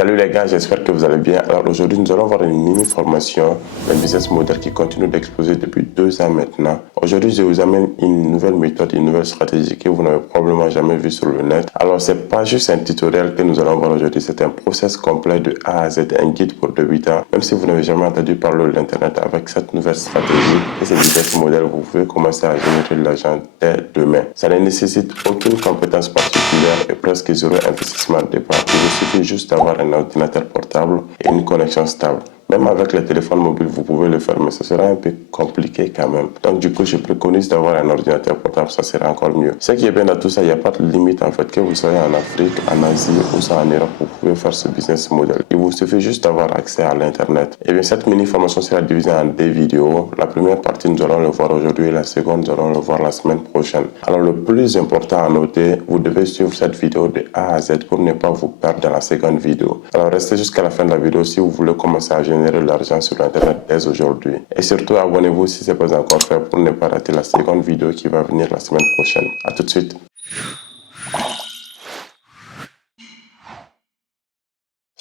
Salut les gars, j'espère que vous allez bien. Alors aujourd'hui, nous allons voir une mini formation d'un business model qui continue d'exploser depuis 2 ans maintenant. Aujourd'hui, je vous amène une nouvelle méthode, une nouvelle stratégie que vous n'avez probablement jamais vue sur le net. Alors, c'est pas juste un tutoriel que nous allons voir aujourd'hui, c'est un process complet de A à Z, un guide pour débutants. Même si vous n'avez jamais entendu parler de l'internet, avec cette nouvelle stratégie et ce business model, vous pouvez commencer à générer de l'argent dès demain. Ça ne nécessite aucune compétence particulière et presque zéro investissement de départ. Il vous suffit juste d'avoir un ordinateur portable et une connexion stable. Même avec les téléphones mobiles, vous pouvez le faire, mais ça sera un peu compliqué quand même. Donc du coup, je préconise d'avoir un ordinateur portable, ça sera encore mieux. Ce qui est bien dans tout ça, il n'y a pas de limite en fait. Que vous soyez en Afrique, en Asie ou ça en Europe, vous pouvez faire ce business model. Il vous suffit juste d'avoir accès à l'internet. Et bien cette mini formation sera divisée en 2 vidéos. La première partie, nous allons le voir aujourd'hui et la seconde, nous allons le voir la semaine prochaine. Alors le plus important à noter, vous devez suivre cette vidéo de A à Z pour ne pas vous perdre dans la seconde vidéo. Alors restez jusqu'à la fin de la vidéo si vous voulez commencer à générer de l'argent sur internet dès aujourd'hui. Et surtout abonnez-vous si ce n'est pas encore fait pour ne pas rater la seconde vidéo qui va venir la semaine prochaine. A tout de suite.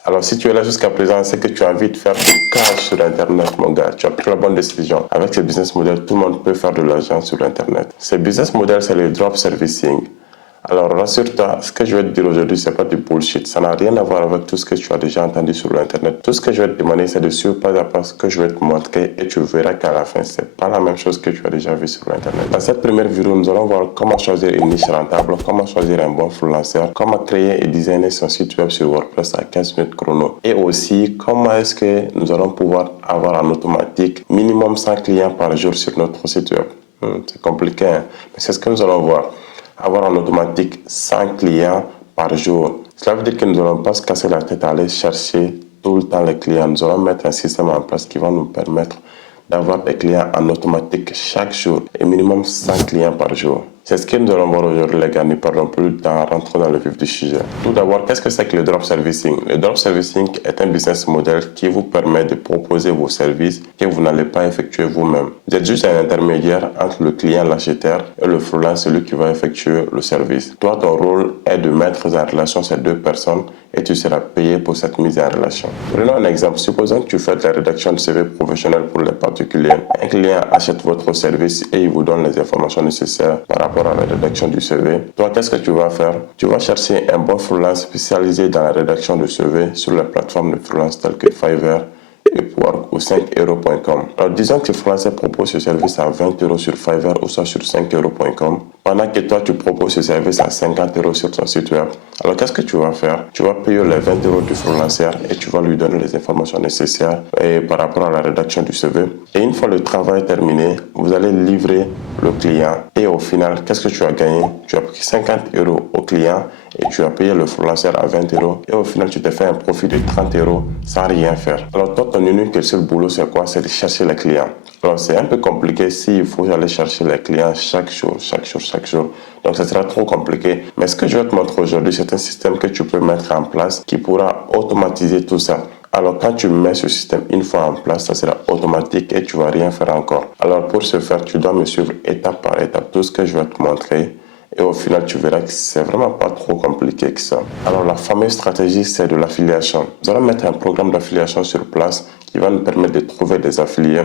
Alors si tu es là jusqu'à présent, c'est que tu as envie de faire du cash sur internet, mon gars. Tu as pris la bonne décision. Avec ce business model, tout le monde peut faire de l'argent sur internet. Ce business model, c'est le drop servicing. Alors rassure-toi, ce que je vais te dire aujourd'hui, c'est pas du bullshit. Ça n'a rien à voir avec tout ce que tu as déjà entendu sur l'internet. Tout ce que je vais te demander, c'est de suivre pas à pas ce que je vais te montrer et tu verras qu'à la fin, c'est pas la même chose que tu as déjà vu sur l'internet. Dans cette première vidéo, nous allons voir comment choisir une niche rentable, comment choisir un bon freelancer, comment créer et designer son site web sur WordPress à 15 minutes chrono. Et aussi, comment est-ce que nous allons pouvoir avoir en automatique minimum 100 clients par jour sur notre site web. C'est compliqué, hein? Mais c'est ce que nous allons voir. Avoir en automatique 100 clients par jour. Cela veut dire que nous n'allons pas se casser la tête à aller chercher tout le temps les clients. Nous allons mettre un système en place qui va nous permettre d'avoir des clients en automatique chaque jour et minimum 100 clients par jour. C'est ce que nous allons voir aujourd'hui les gars, ne parlons plus de temps, rentrons dans le vif du sujet. Tout d'abord, qu'est-ce que c'est que le drop servicing? Le drop servicing est un business model qui vous permet de proposer vos services que vous n'allez pas effectuer vous-même. Vous êtes juste un intermédiaire entre le client, l'acheteur et le freelance, celui qui va effectuer le service. Toi, ton rôle est de mettre en relation ces deux personnes et tu seras payé pour cette mise en relation. Prenons un exemple. Supposons que tu fais de la rédaction de CV professionnel pour les particuliers. Un client achète votre service et il vous donne les informations nécessaires par rapport à la rédaction du CV. Toi, qu'est-ce que tu vas faire? Tu vas chercher un bon freelance spécialisé dans la rédaction de CV sur les plateformes de freelance telles que Fiverr, Upwork ou 5euros.com. Alors disons que le freelancer propose ce service à 20 euros sur Fiverr ou soit sur 5euros.com, pendant que toi tu proposes ce service à 50 euros sur ton site web. Alors qu'est-ce que tu vas faire? Tu vas payer les 20 euros du freelancer et tu vas lui donner les informations nécessaires par rapport à la rédaction du CV. Et une fois le travail terminé, vous allez livrer le client et au final, qu'est-ce que tu as gagné? Tu as pris 50 euros au client et tu as payé le freelancer à 20 euros et au final tu t'es fait un profit de 30 euros sans rien faire. Alors toi, ton unique et seul boulot, c'est quoi? C'est de chercher les clients. Alors c'est un peu compliqué s'il faut aller chercher les clients chaque jour. Donc ça sera trop compliqué. Mais ce que je vais te montrer aujourd'hui, c'est un système que tu peux mettre en place qui pourra automatiser tout ça. Alors quand tu mets ce système une fois en place, ça sera automatique et tu vas rien faire encore. Alors pour ce faire, tu dois me suivre étape par étape tout ce que je vais te montrer. Et au final, tu verras que c'est vraiment pas trop compliqué que ça. Alors, la fameuse stratégie, c'est de l'affiliation. Nous allons mettre un programme d'affiliation sur place qui va nous permettre de trouver des affiliés.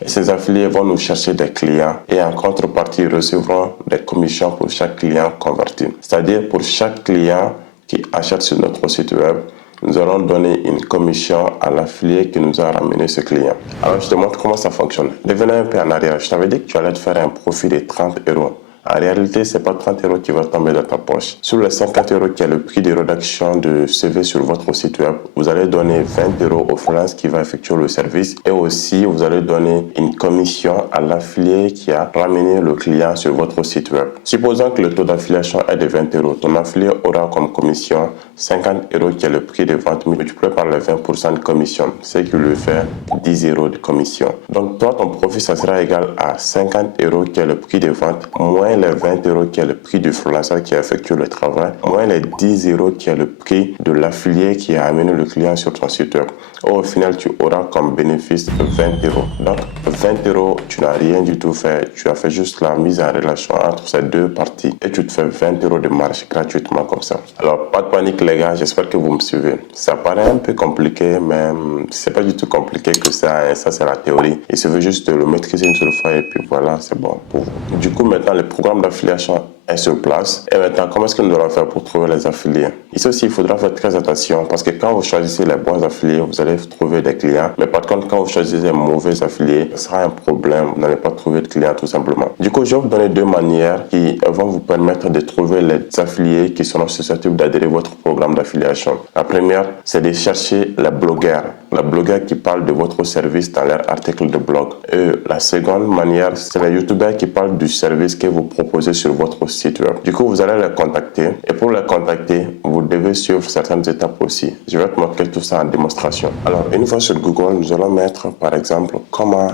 Et ces affiliés vont nous chercher des clients. Et en contrepartie, ils recevront des commissions pour chaque client converti. C'est-à-dire, pour chaque client qui achète sur notre site web, nous allons donner une commission à l'affilié qui nous a ramené ce client. Alors, je te montre comment ça fonctionne. Revenons un peu en arrière. Je t'avais dit que tu allais te faire un profit de 30 euros. En réalité, ce n'est pas 30 euros qui va tomber dans ta poche. Sur les 50 euros qui est le prix de rédaction de CV sur votre site web, vous allez donner 20 euros au freelance qui va effectuer le service et aussi vous allez donner une commission à l'affilié qui a ramené le client sur votre site web. Supposons que le taux d'affiliation est de 20 euros. Ton affilié aura comme commission 50 euros qui est le prix de vente multiplié par les 20% de commission, ce qui lui fait 10 euros de commission. Donc toi, ton profit, ça sera égal à 50 euros qui est le prix de vente moins moins les 20 euros qui est le prix du freelancer qui a effectué le travail, moins les 10 euros qui est le prix de l'affilié qui a amené le client sur ton site web. Au final, tu auras comme bénéfice 20 euros. Donc, 20 euros, tu n'as rien du tout fait. Tu as fait juste la mise en relation entre ces deux parties et tu te fais 20 euros de marge gratuitement comme ça. Alors, pas de panique les gars, j'espère que vous me suivez. Ça paraît un peu compliqué, mais c'est pas du tout compliqué que ça. Ça, c'est la théorie. Il suffit juste de le maîtriser une seule fois et puis voilà, c'est bon pour vous. Du coup, maintenant, le programme d'affiliation est sur place. Et maintenant, comment est-ce que nous allons faire pour trouver les affiliés? Ici aussi, il faudra faire très attention parce que quand vous choisissez les bons affiliés, vous allez trouver des clients. Mais par contre, quand vous choisissez les mauvais affiliés, ce sera un problème. Vous n'allez pas trouver de clients tout simplement. Du coup, je vais vous donner deux manières qui vont vous permettre de trouver les affiliés qui seront susceptibles d'adhérer à votre programme d'affiliation. La première, c'est de chercher les blogueurs. Les blogueurs qui parlent de votre service dans leur article de blog. Et la seconde manière, c'est les youtubeurs qui parlent du service que vous proposez sur votre site web. Du coup, vous allez les contacter. Et pour les contacter, vous devez suivre certaines étapes aussi. Je vais te montrer tout ça en démonstration. Alors, une fois sur Google, nous allons mettre, par exemple, comment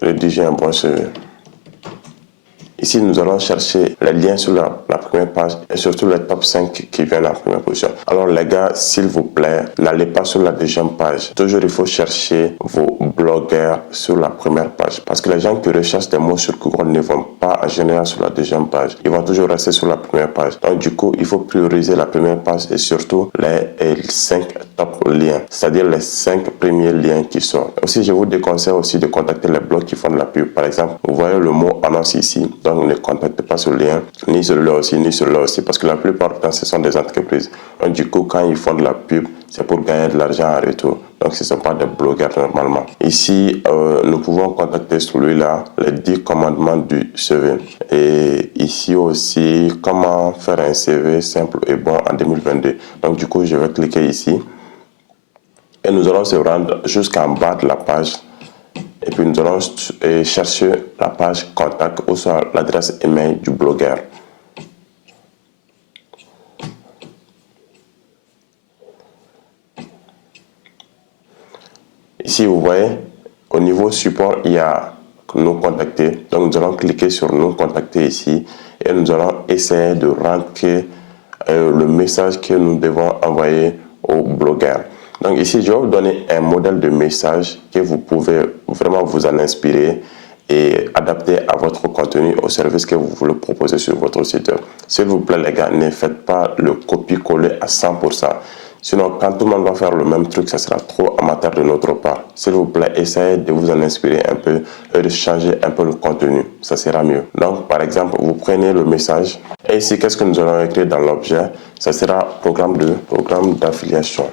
rédiger un bon CV. Ici, nous allons chercher les liens sur la première page et surtout les top 5 qui viennent en première position. Alors les gars, s'il vous plaît, n'allez pas sur la deuxième page. Toujours, il faut chercher vos blogueurs sur la première page. Parce que les gens qui recherchent des mots sur Google ne vont pas en général sur la deuxième page. Ils vont toujours rester sur la première page. Donc du coup, il faut prioriser la première page et surtout les 5 top liens. C'est-à-dire les 5 premiers liens qui sont. Aussi, je vous déconseille aussi de contacter les blogs qui font de la pub. Par exemple, vous voyez le mot annonce ici. Donc, ne contactez pas ce lien, ni celui-là aussi, ni celui-là aussi, parce que la plupart du temps, ce sont des entreprises. Donc, du coup, quand ils font de la pub, c'est pour gagner de l'argent en retour. Donc, ce ne sont pas des blogueurs normalement. Ici, nous pouvons contacter celui-là, les 10 commandements du CV. Et ici aussi, comment faire un CV simple et bon en 2022. Donc, du coup, je vais cliquer ici. Et nous allons se rendre jusqu'en bas de la page. Et puis nous allons chercher la page contact ou soit l'adresse email du blogueur. Ici, vous voyez, au niveau support, il y a nous contacter. Donc nous allons cliquer sur nous contacter ici et nous allons essayer de rentrer le message que nous devons envoyer au blogueur. Donc ici, je vais vous donner un modèle de message que vous pouvez vraiment vous en inspirer et adapter à votre contenu, au service que vous voulez proposer sur votre site web. S'il vous plaît les gars, ne faites pas le copier-coller à 100%. Sinon, quand tout le monde va faire le même truc, ça sera trop amateur de notre part. S'il vous plaît, essayez de vous en inspirer un peu et de changer un peu le contenu. Ça sera mieux. Donc, par exemple, vous prenez le message et ici, qu'est-ce que nous allons écrire dans l'objet? Ça sera programme d'affiliation.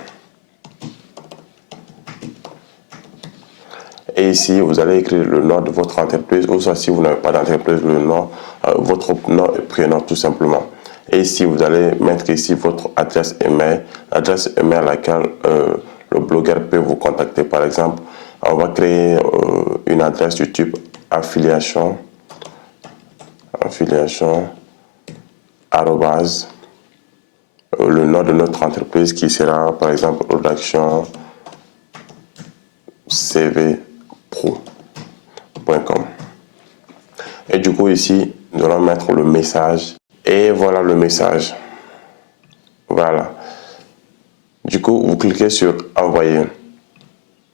Et ici, vous allez écrire le nom de votre entreprise ou soit si vous n'avez pas d'entreprise, le nom, votre nom et prénom tout simplement. Et ici, vous allez mettre ici votre adresse email, l'adresse email à laquelle le blogueur peut vous contacter. Par exemple, on va créer une adresse du type affiliation, arrobase, le nom de notre entreprise qui sera par exemple rédaction cvpro.com. Et du coup ici, nous allons mettre le message. Et voilà le message. Voilà. Du coup, vous cliquez sur envoyer.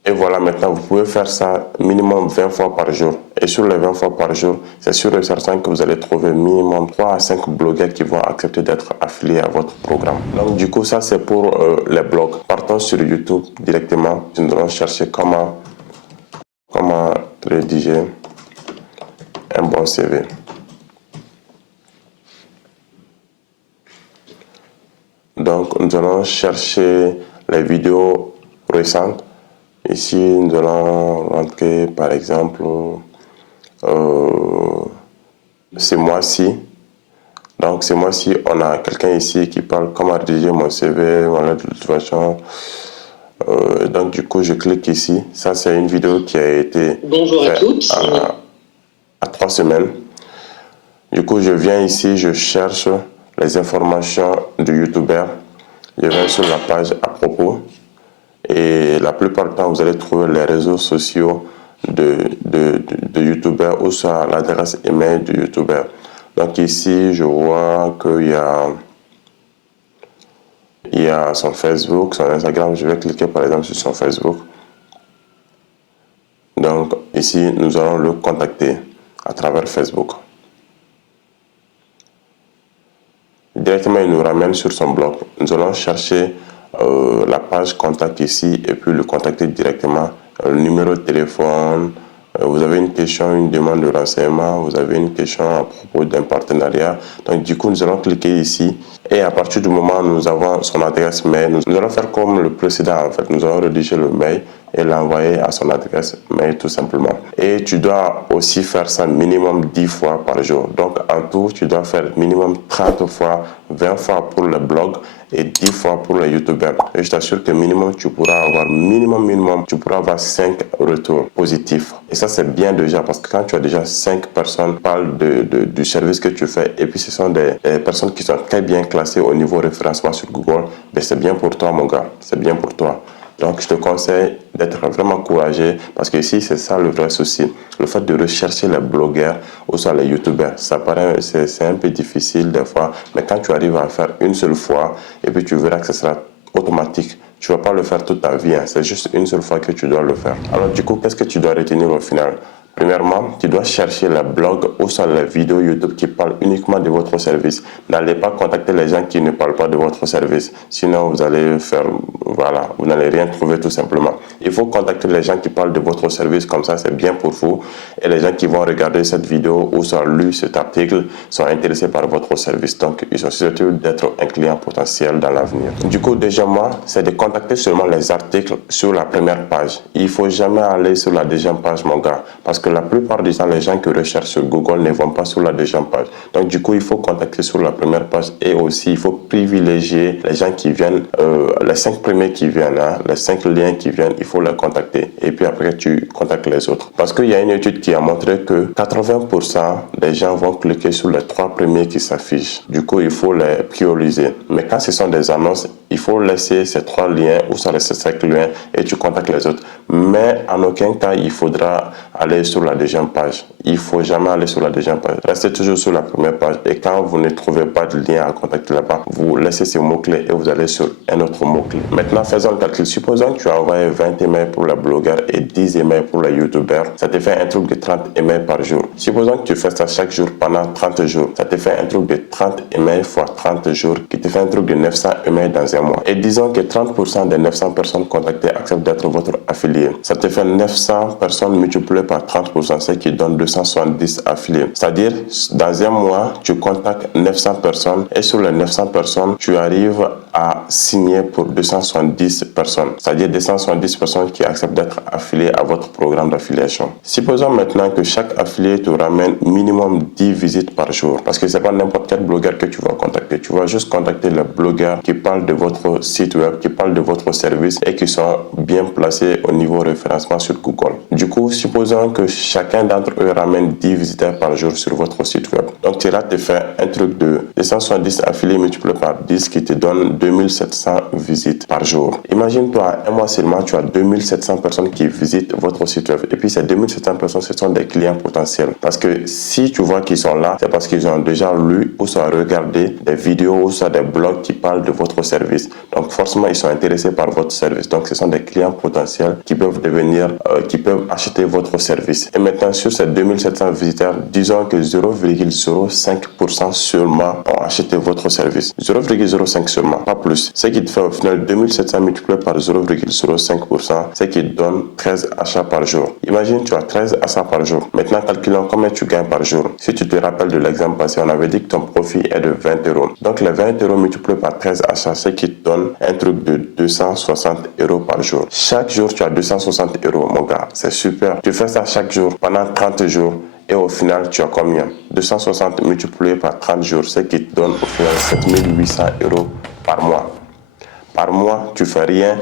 Et voilà, maintenant, vous pouvez faire ça minimum 20 fois par jour. Et sur les 20 fois par jour, c'est sûr et certain que vous allez trouver minimum 3 à 5 blogueurs qui vont accepter d'être affiliés à votre programme. Donc, du coup, ça, c'est pour les blogs. Partons sur YouTube directement. Nous allons chercher comment rédiger un bon CV. Donc, nous allons chercher les vidéos récentes. Ici, nous allons rentrer, par exemple, ce mois-ci. Donc, ce mois-ci, on a quelqu'un ici qui parle comment rédiger mon CV, mon lettre de motivation. Donc, du coup, je clique ici. Ça, c'est une vidéo qui a été faite à 3 semaines. Du coup, je viens ici, je cherche les informations du youtubeur. Je vais sur la page à propos. Et la plupart du temps, vous allez trouver les réseaux sociaux de youtubeurs ou soit l'adresse email du youtubeur. Donc ici, je vois qu'il y a son Facebook, son Instagram. Je vais cliquer par exemple sur son Facebook. Donc ici, nous allons le contacter à travers Facebook. Directement, il nous ramène sur son blog. Nous allons chercher la page contact ici et puis le contacter directement. Le numéro de téléphone, vous avez une question, une demande de renseignement, vous avez une question à propos d'un partenariat. Donc du coup, nous allons cliquer ici et à partir du moment où nous avons son adresse mail, nous allons faire comme le précédent en fait. Nous allons rédiger le mail et l'envoyer à son adresse mail tout simplement. Et tu dois aussi faire ça minimum 10 fois par jour. Donc en tout, tu dois faire minimum 30 fois, 20 fois pour le blog et 10 fois pour les youtubeurs. Et je t'assure que minimum, tu pourras avoir tu pourras avoir 5 retours positifs. Et ça, c'est bien déjà parce que quand tu as déjà 5 personnes parlent du service que tu fais et puis ce sont des personnes qui sont très bien classées au niveau référencement sur Google, ben c'est bien pour toi mon gars, c'est bien pour toi. Donc, je te conseille d'être vraiment courageux parce que ici, c'est ça le vrai souci. Le fait de rechercher les blogueurs ou soit les youtubeurs, ça paraît, c'est un peu difficile des fois, mais quand tu arrives à le faire une seule fois et puis tu verras que ce sera automatique. Tu ne vas pas le faire toute ta vie, hein. C'est juste une seule fois que tu dois le faire. Alors, du coup, qu'est-ce que tu dois retenir au final? Premièrement, tu dois chercher les blogs ou sur les vidéos YouTube qui parlent uniquement de votre service. N'allez pas contacter les gens qui ne parlent pas de votre service. Sinon, vous allez faire, voilà, vous n'allez rien trouver tout simplement. Il faut contacter les gens qui parlent de votre service, comme ça c'est bien pour vous. Et les gens qui vont regarder cette vidéo ou sont lu cet article sont intéressés par votre service. Donc, ils sont susceptibles d'être un client potentiel dans l'avenir. Du coup, deuxièmement, c'est de contacter seulement les articles sur la première page. Il ne faut jamais aller sur la deuxième page, mon gars, parce que la plupart du temps, les gens qui recherchent sur Google ne vont pas sur la deuxième page. Donc, du coup, il faut contacter sur la première page et aussi, il faut privilégier les gens qui viennent, les 5 premiers qui viennent, hein, les 5 liens qui viennent, il faut les contacter. Et puis après, tu contactes les autres. Parce qu'il y a une étude qui a montré que 80% des gens vont cliquer sur les 3 premiers qui s'affichent. Du coup, il faut les prioriser. Mais quand ce sont des annonces, il faut laisser ces 3 liens ou ça laisser 5 liens et tu contactes les autres. Mais en aucun cas, il faudra aller sur la deuxième page. Il faut jamais aller sur la deuxième page. Restez toujours sur la première page et quand vous ne trouvez pas de lien à contacter là-bas, vous laissez ces mots-clés et vous allez sur un autre mot-clé. Maintenant, faisons le calcul. Supposons que tu as envoyé 20 emails pour les blogueurs et 10 emails pour les youtubeurs. Ça te fait un truc de 30 emails par jour. Supposons que tu fais ça chaque jour pendant 30 jours. Ça te fait un truc de 30 emails fois 30 jours qui te fait un truc de 900 emails dans un mois. Et disons que 30% des 900 personnes contactées acceptent d'être votre affilié. Ça te fait 900 personnes multipliées par 30%, ce qui donne 270 affiliés. C'est-à-dire, dans un mois, tu contactes 900 personnes et sur les 900 personnes, tu arrives à signer pour 270 personnes. C'est-à-dire 270 personnes qui acceptent d'être affiliées à votre programme d'affiliation. Supposons maintenant que chaque affilié te ramène minimum 10 visites par jour. Parce que c'est pas n'importe quel blogueur que tu vas contacter. Tu vas juste contacter les blogueurs qui parlent de votre site web, qui parlent de votre service et qui sont bien placés au niveau référencement sur Google. Du coup, supposons que chacun d'entre eux ramène 10 visiteurs par jour sur votre site web. Donc, tu vas te faire un truc de 270 affiliés multiplié par 10 qui te donne 2700 visites par jour. Imagine-toi, un mois seulement, tu as 2700 personnes qui visitent votre site web. Et puis, ces 2700 personnes, ce sont des clients potentiels. Parce que si tu vois qu'ils sont là, c'est parce qu'ils ont déjà lu ou soit regardé des vidéos ou soit des blogs qui parlent de votre service. Donc, forcément, ils sont intéressés par votre service. Donc, ce sont des clients potentiels qui peuvent qui peuvent acheter votre service. Et maintenant, sur ces 2700 visiteurs, disons que 0,05% seulement ont acheté votre service. 0,05 seulement, pas plus. Ce qui te fait au final 2700 multiplié par 0,05%, ce qui donne 13 achats par jour. Imagine, tu as 13 achats par jour. Maintenant, calculons combien tu gagnes par jour. Si tu te rappelles de l'exemple passé, on avait dit que ton profit est de 20 euros. Donc, les 20 euros multipliés par 13 achats, ce qui te donne un truc de 260 euros par jour. Chaque jour, tu as 260 euros, mon gars. C'est super. Tu fais ça chaque jour pendant 30 jours. Et au final, tu as combien? 260 multiplié par 30 jours, ce qui te donne au final 7800 euros par mois. Par mois, tu fais rien.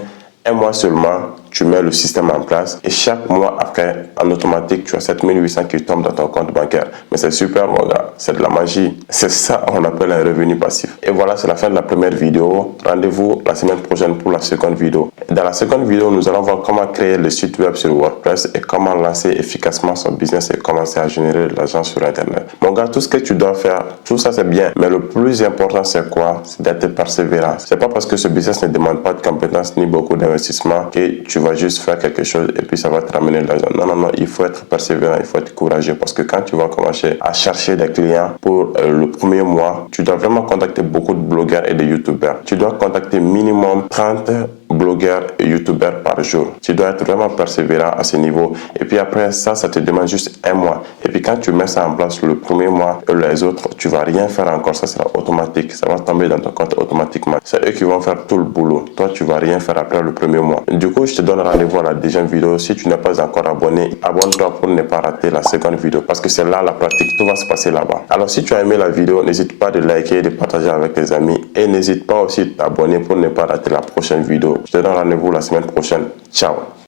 Un mois seulement, tu mets le système en place et chaque mois après, en automatique, tu as 7800 qui tombent dans ton compte bancaire. Mais c'est super, mon gars, c'est de la magie. C'est ça qu'on appelle un revenu passif. Et voilà, c'est la fin de la première vidéo. Rendez-vous la semaine prochaine pour la seconde vidéo. Dans la seconde vidéo, nous allons voir comment créer le site web sur WordPress et comment lancer efficacement son business et commencer à générer de l'argent sur Internet. Mon gars, tout ce que tu dois faire, tout ça c'est bien, mais le plus important c'est quoi? C'est d'être persévérant. C'est pas parce que ce business ne demande pas de compétences ni beaucoup d'investissement que tu vas juste faire quelque chose et puis ça va te ramener de l'argent. Non, non, non, il faut être persévérant, il faut être courageux parce que quand tu vas commencer à chercher des clients pour le premier mois, tu dois vraiment contacter beaucoup de blogueurs et de youtubeurs. Tu dois contacter minimum 30 blogueurs et youtubeurs par jour. Tu dois être vraiment persévérant à ce niveau. Et puis après ça te demande juste un mois. Et puis quand tu mets ça en place le premier mois et les autres, tu vas rien faire encore. Ça sera automatique. Ça va tomber dans ton compte automatiquement. C'est eux qui vont faire tout le boulot. Toi, tu vas rien faire après le premier mois. Du coup, je te donne rendez-vous à la deuxième vidéo. Si tu n'es pas encore abonné, abonne-toi pour ne pas rater la seconde vidéo. Parce que c'est là la pratique. Tout va se passer là-bas. Alors si tu as aimé la vidéo, n'hésite pas de liker et de partager avec tes amis. Et n'hésite pas aussi de t'abonner pour ne pas rater la prochaine vidéo. Je te donne rendez-vous la semaine prochaine. Ciao.